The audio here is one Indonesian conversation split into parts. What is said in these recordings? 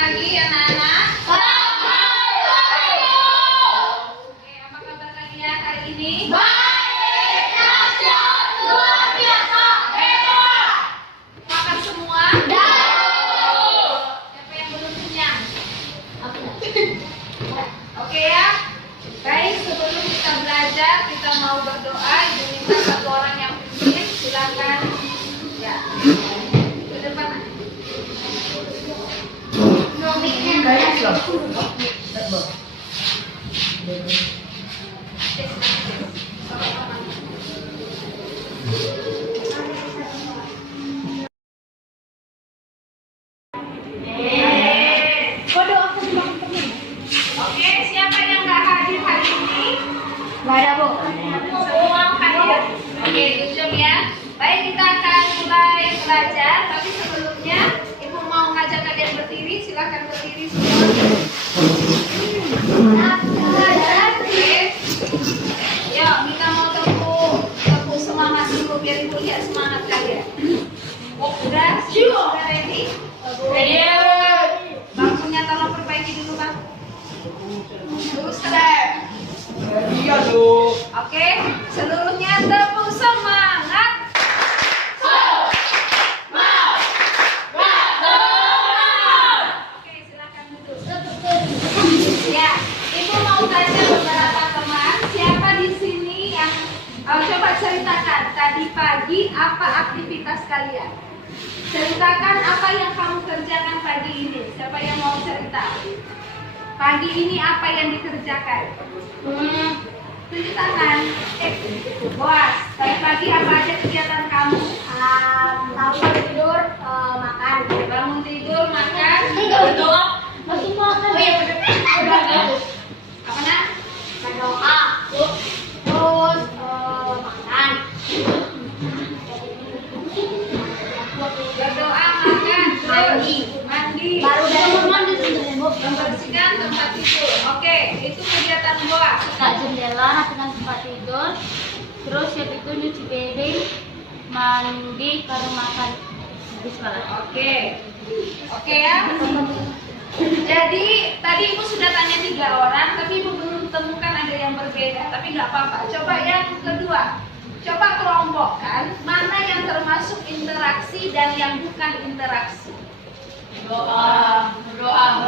pagi anak-anak. Oke, apa kabar kalian hari ini? Baik, dahsyat, luar biasa, hebat. Makan semua? Siapa yang belum kenyang? Oke ya. Baik, sebelum kita belajar, kita mau berdoa. Ibu minta satu orang yang pimpin, silakan. Ya. Ke depan. Oke, siapa yang nggak hadir hari ini? Nggak ada, Bu. Semua hadir. Oke, good job ya. Baik, kita akan mulai belajar. Tapi sebelumnya, Ibu mau ngajak kalian berdiri. Silakan berdiri semua. Oke. Yuk, kita mau tepuk semangat dulu biar Ibu lihat semangat kalian. Sudah? Sudah ready? Bangkunya tolong perbaiki dulu, Bang. Lurus step. Iya tuh. Oke, seluruhnya tepuk semangat. Oke, silakan duduk. Ya, Ibu mau tanya beberapa teman, siapa di sini yang coba ceritakan tadi pagi apa aktivitas kalian? Ceritakan apa yang kamu kerjakan pagi ini. Siapa yang mau cerita? Pagi ini apa yang dikerjakan? Tunjuk tangan. Boas, tadi pagi apa aja kegiatan kamu? Bangun tidur, makan. Bangun tidur, makan, Berdoa. Masih makan. Oh iya, berdoa. apa nak? Berdoa. Terus makan. Berdoa, makan, terus mandi. Baru dari mandi sebenarnya, Bu. Membersihkan tempat tidur. Oke, itu kegiatan Boas. Buka jendela, rapikan tempat tidur. Terus habis itu nyuci piring, mandi, baru makan. Habis makan. Oke, oke ya. Jadi tadi Ibu sudah tanya 3 orang, tapi Ibu belum temukan ada yang berbeda. Tapi nggak apa-apa. Coba yang kedua. Coba kelompokkan mana yang termasuk interaksi dan yang bukan interaksi. Berdoa. Berdoa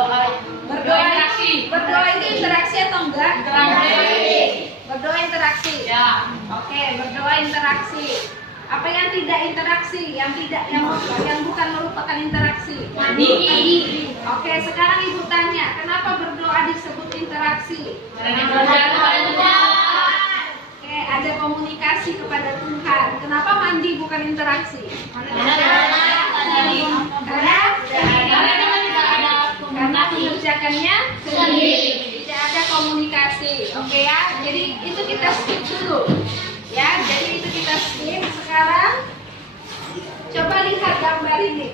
itu interaksi atau enggak? Interaksi. Berdoa interaksi. Ya. Oke, berdoa interaksi. Apa yang tidak interaksi? Yang bukan merupakan interaksi. Mandi. Oke, sekarang Ibu tanya, kenapa berdoa disebut interaksi? Oke, ada komunikasi kepada Tuhan. Kenapa mandi bukan interaksi? Karena mengerjakannya sendiri. Tidak ada komunikasi. Oke ya. Jadi itu kita skip dulu. Ya, jadi itu kita skip. Sekarang coba lihat gambar ini.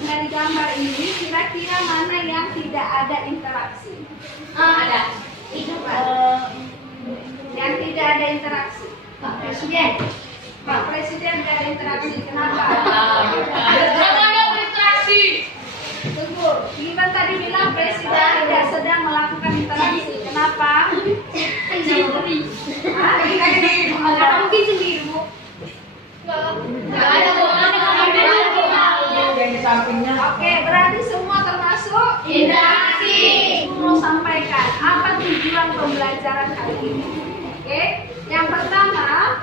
Dari gambar ini kira-kira mana yang tidak ada interaksi? Ada. Yang tidak ada interaksi. Pak Presiden. Pak Presiden tidak ada interaksi. Kenapa? Tunggu, Ivan tadi bilang Presiden tidak sedang melakukan interaksi. Kenapa? Sendiri. Ada mungkin sendiri, Bu. Nggak ada, Bu. Yang di sampingnya. Oke, berarti semua termasuk Interaksi. Ibu mau sampaikan apa tujuan pembelajaran kali ini. Oke, yang pertama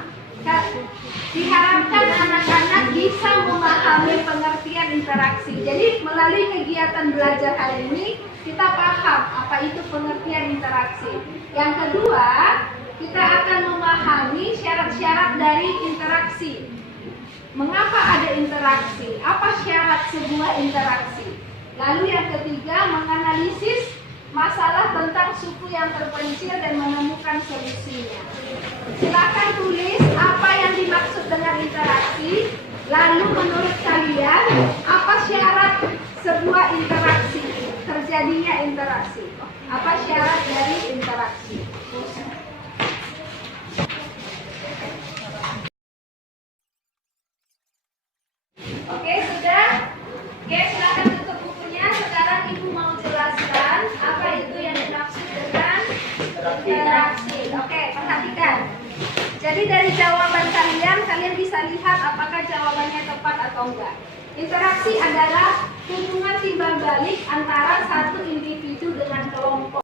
diharapkan anak-anak bisa memahami pengertian interaksi. Jadi melalui kegiatan belajar hari ini kita paham apa itu pengertian interaksi. Yang kedua, kita akan memahami syarat-syarat dari interaksi. Mengapa ada interaksi? Apa syarat sebuah interaksi? Lalu yang ketiga, menganalisis masalah tentang suku yang terpencil dan menemukan solusinya. Silakan tulis apa yang dimaksud dengan interaksi. Lalu menurut kalian, apa syarat sebuah interaksi? Terjadinya interaksi. Apa syarat dari interaksi? Oke, sudah? Oke, silakan tutup bukunya. Sekarang Ibu mau Jadi dari jawaban kalian, kalian bisa lihat apakah jawabannya tepat atau enggak. Interaksi adalah hubungan timbal balik antara satu individu dengan kelompok.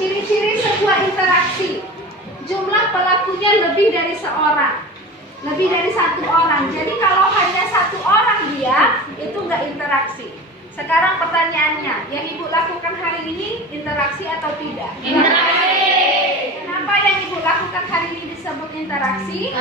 Ciri-ciri sebuah interaksi. Jumlah pelakunya lebih dari seorang. Lebih dari satu orang. Jadi kalau hanya satu orang dia, itu enggak interaksi. Sekarang pertanyaannya, yang Ibu lakukan hari ini interaksi atau tidak? Interaksi. Kenapa yang Ibu lakukan hari ini disebut interaksi?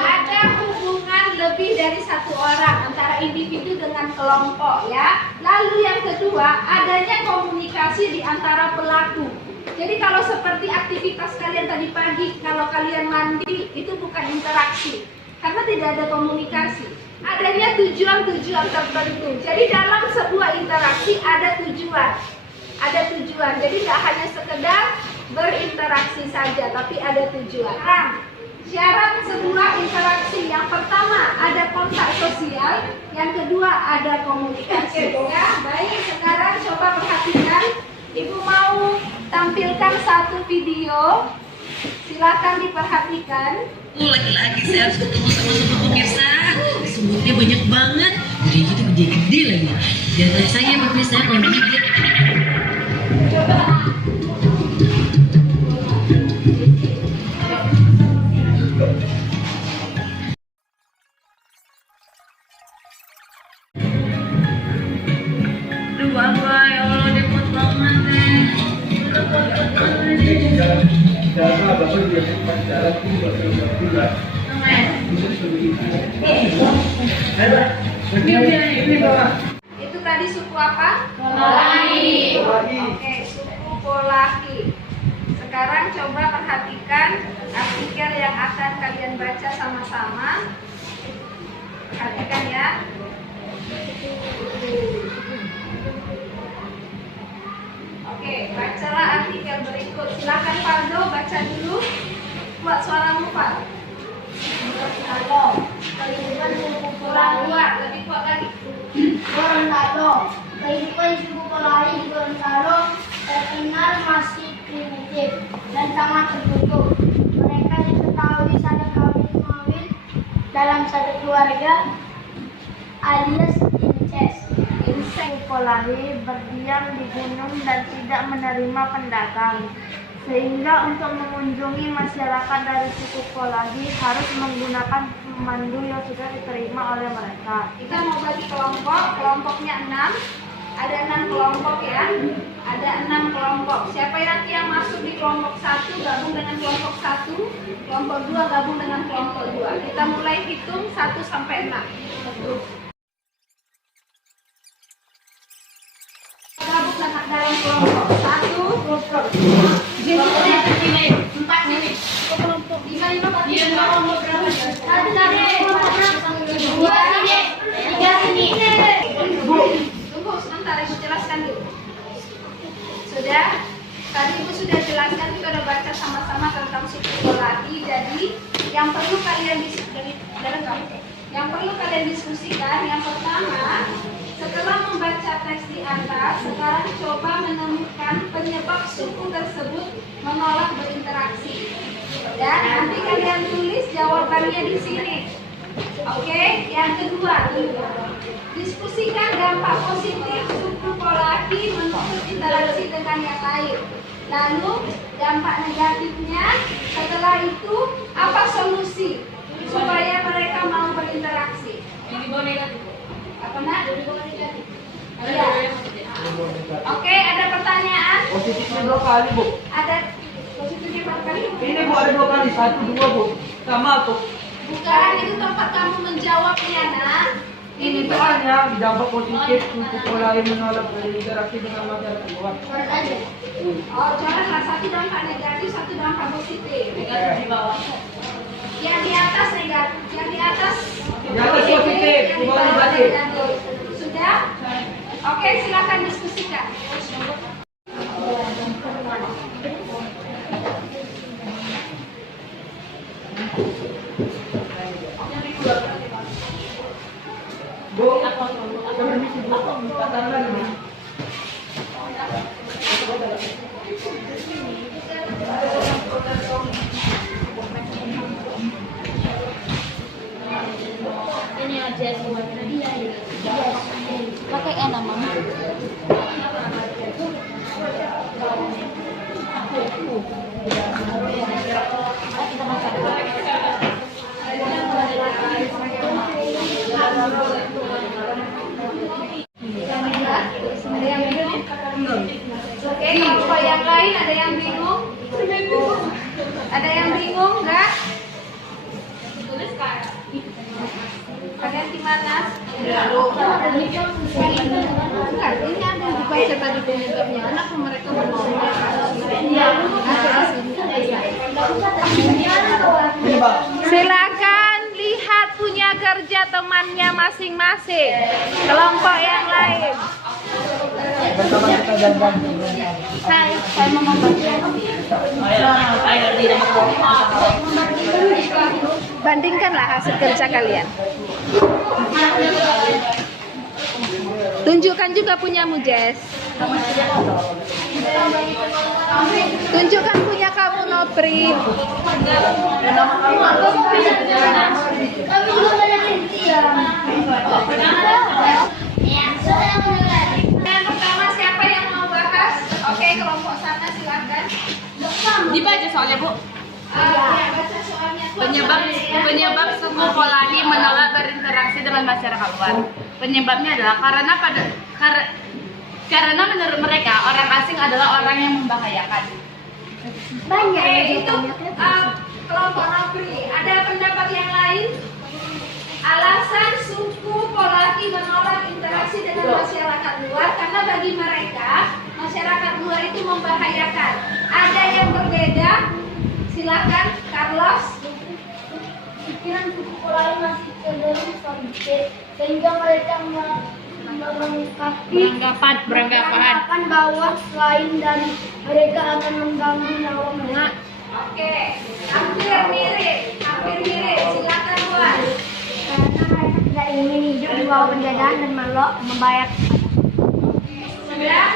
Ada hubungan lebih dari satu orang antara individu dengan kelompok ya. Lalu yang kedua, adanya komunikasi di antara pelaku. Jadi kalau seperti aktivitas kalian tadi pagi, kalau kalian mandi itu bukan interaksi karena tidak ada komunikasi. Adanya tujuan-tujuan tertentu. Jadi dalam sebuah interaksi ada tujuan. Ada tujuan. Jadi tidak hanya sekedar berinteraksi saja, tapi ada tujuan. Syarat sebuah interaksi, yang pertama ada kontak sosial, yang kedua ada komunikasi. Ya, baik. Sekarang coba perhatikan. Ibu mau tampilkan satu video. Silakan diperhatikan. Lagi-lagi saya harus ketemu sama Sobat Pemirsa. Semutnya banyak banget. Jadi itu gede-gede lagi. Jangan saya pemirsa kalau gigit. Aduh apa ya Allah, repot banget deh. Itu tadi suku apa? Polaki. Oke, suku Polaki. Sekarang coba perhatikan artikel yang akan kalian baca sama-sama. Perhatikan ya. Oke, bacalah artikel berikut. Silakan Faldo baca dulu. Buat suaramu, Pak. Kuat, lebih kuat lagi. Gorontalo. Kehidupan suku Polari di Gorontalo terkenal masih primitif dan sangat tertutup. Mereka diketahui saling kawin-mawin dalam satu keluarga alias incest. Suku Polari berdiam di gunung dan tidak menerima pendatang. Sehingga untuk mengunjungi masyarakat dari suku Polari harus menggunakan pemandu yang sudah diterima oleh mereka. Kita mau bagi kelompok, kelompoknya 6. Ada 6 kelompok ya. Ada 6 kelompok. Siapa yang masuk di kelompok 1 gabung dengan kelompok 1, kelompok 2 gabung dengan kelompok 2. Kita mulai hitung 1 sampai 6. Gabung dengan dalam kelompok 1, 4 sini. Kelompok 5 Iya, nomor berapa? 1 dari 2 sini. 3 sini. Tunggu sebentar, Ibu jelaskan dulu. Sudah? Tadi Ibu sudah jelaskan, kita sudah baca sama-sama tentang suku Polari. Jadi yang perlu kalian diskusikan, yang pertama, setelah membaca teks di atas, sekarang coba menemukan penyebab suku tersebut menolak berinteraksi. Dan nanti kalian tulis jawabannya di sini. Oke, yang kedua, diskusikan dampak positif suku Polaki menuntut interaksi dengan yang lain. Lalu dampak negatifnya, setelah itu apa solusi supaya mereka mau berinteraksi? Ini boleh negatif. Apa nak? Iya. Oke, ada pertanyaan? Positifnya 2 kali, Bu. Ada positifnya berapa kali? Ini Bu ada 2 kali, 1, 2, Bu. Sama tuh. Bukan, itu tempat kamu menjawabnya, nak. Ini soalnya dampak positif suku Polari menolak berinteraksi dengan masyarakat luar. Oh, janganlah, 1 dampak negatif, 1 dampak positif. Negatif di bawah. Yang di atas negatif, yang di atas positif, yang di bukan bawah negatif. negatif. Sudah? Oke, silakan diskusikan. Bu, permisi Bu, katakan lagi. Pakai N nama. Ada yang bingung? Oke, kelompok yang lain ada yang bingung? Ada yang bingung enggak? Kalian gimana? Enggak, ini ada yang dibaca tadi penyebabnya. Anak mereka silakan lihat punya kerja temannya masing-masing. Kelompok yang lain. Hai, saya mau membaca. Bandingkanlah hasil kerja kalian. Tunjukkan juga punyamu, Jess. Tunjukkan punya kamu, Nopri. Kami juga banyak rintian. Yang pertama siapa yang mau bahas? Oke, kelompok sana silakan. Dibaca soalnya, Bu. Baca soalnya. Penyebab suku Polani menolak berinteraksi dengan masyarakat luar. Penyebabnya adalah karena menurut mereka orang asing adalah orang yang membahayakan. Banyak. Oke, itu kelompok Nopri. Ada pendapat yang lain? Alasan suku Polani menolak interaksi dengan masyarakat luar karena bagi mereka masyarakat luar itu membahayakan. Ada yang berbeda? Silakan, Carlos. Pikiran suku Polani masih cenderung sempit sehingga mereka beranggapan bahwa selain dari mereka akan mengganggu nyawa mereka. Oke, hampir mirip. Silakan, Buat. Karena mereka tidak ingin hidup di bawah penjajahan dan membayar. Sudah?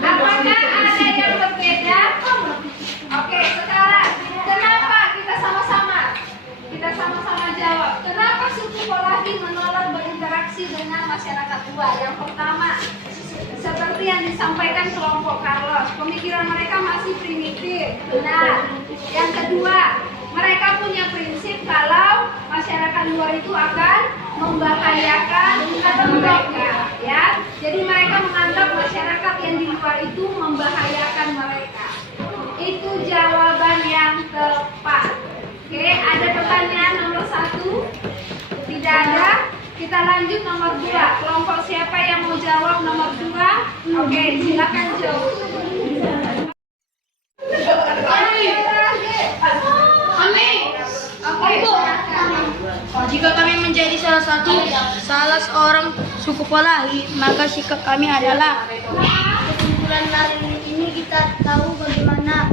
Apakah ada yang berbeda? Oke, sekarang kenapa kita sama-sama jawab? Kenapa suku Polani menolak berinteraksi dengan masyarakat luar? Yang pertama, seperti yang disampaikan kelompok Carlos, pemikiran mereka masih primitif. Benar. Yang kedua, mereka punya prinsip kalau masyarakat luar itu akan membahayakan mereka, ya. Jadi mereka menganggap masyarakat yang di luar itu membahayakan mereka. Itu jawaban yang tepat. Oke, ada pertanyaan nomor 1? Tidak ada. Kita lanjut nomor 2. Kelompok siapa yang mau jawab nomor 2? Oke, silakan jawab. Jika kami menjadi salah seorang suku Polani, maka sikap kami adalah kesimpulan dari ini kita tahu bagaimana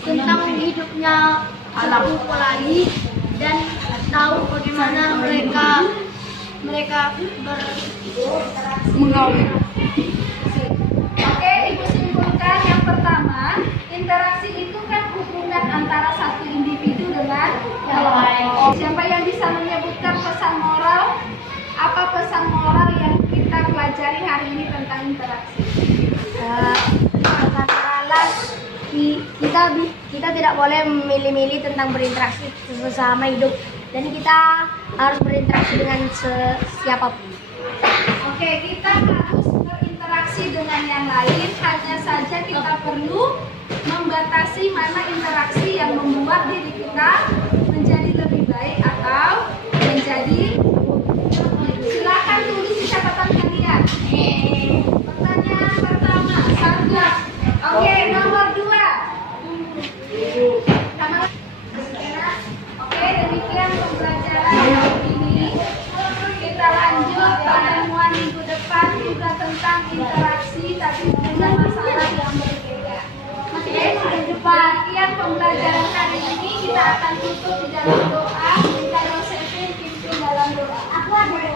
tentang hidupnya suku Polani dan tahu bagaimana mereka berinteraksi. Oke, Ibu simpulkan yang pertama, interaksi itu kan hubungan antara satu individu dengan yang lain. Siapa yang bisa menyebutkan pesan moral? Apa pesan moral yang kita pelajari hari ini tentang interaksi? Pesan moral kita tidak boleh memilih-milih tentang berinteraksi sesama hidup dan kita harus berinteraksi dengan siapapun. Oke, kita harus berinteraksi dengan yang lain, hanya saja kita perlu membatasi mana interaksi yang membuat diri kita menjadi lebih baik atau menjadi buruk. Silakan tulis di catatan kalian. Pertanyaan pertama, 1. Oke, nomor 2. Oke, demikian pembelajaran hari ini. Kita lanjut pertemuan minggu depan juga tentang interaksi, tapi dengan masalah yang berbeda. Oke, demikian pembelajaran hari ini. Kita akan tutup di dalam doa. Kita Yosefin pimpin dalam doa. Aku ada.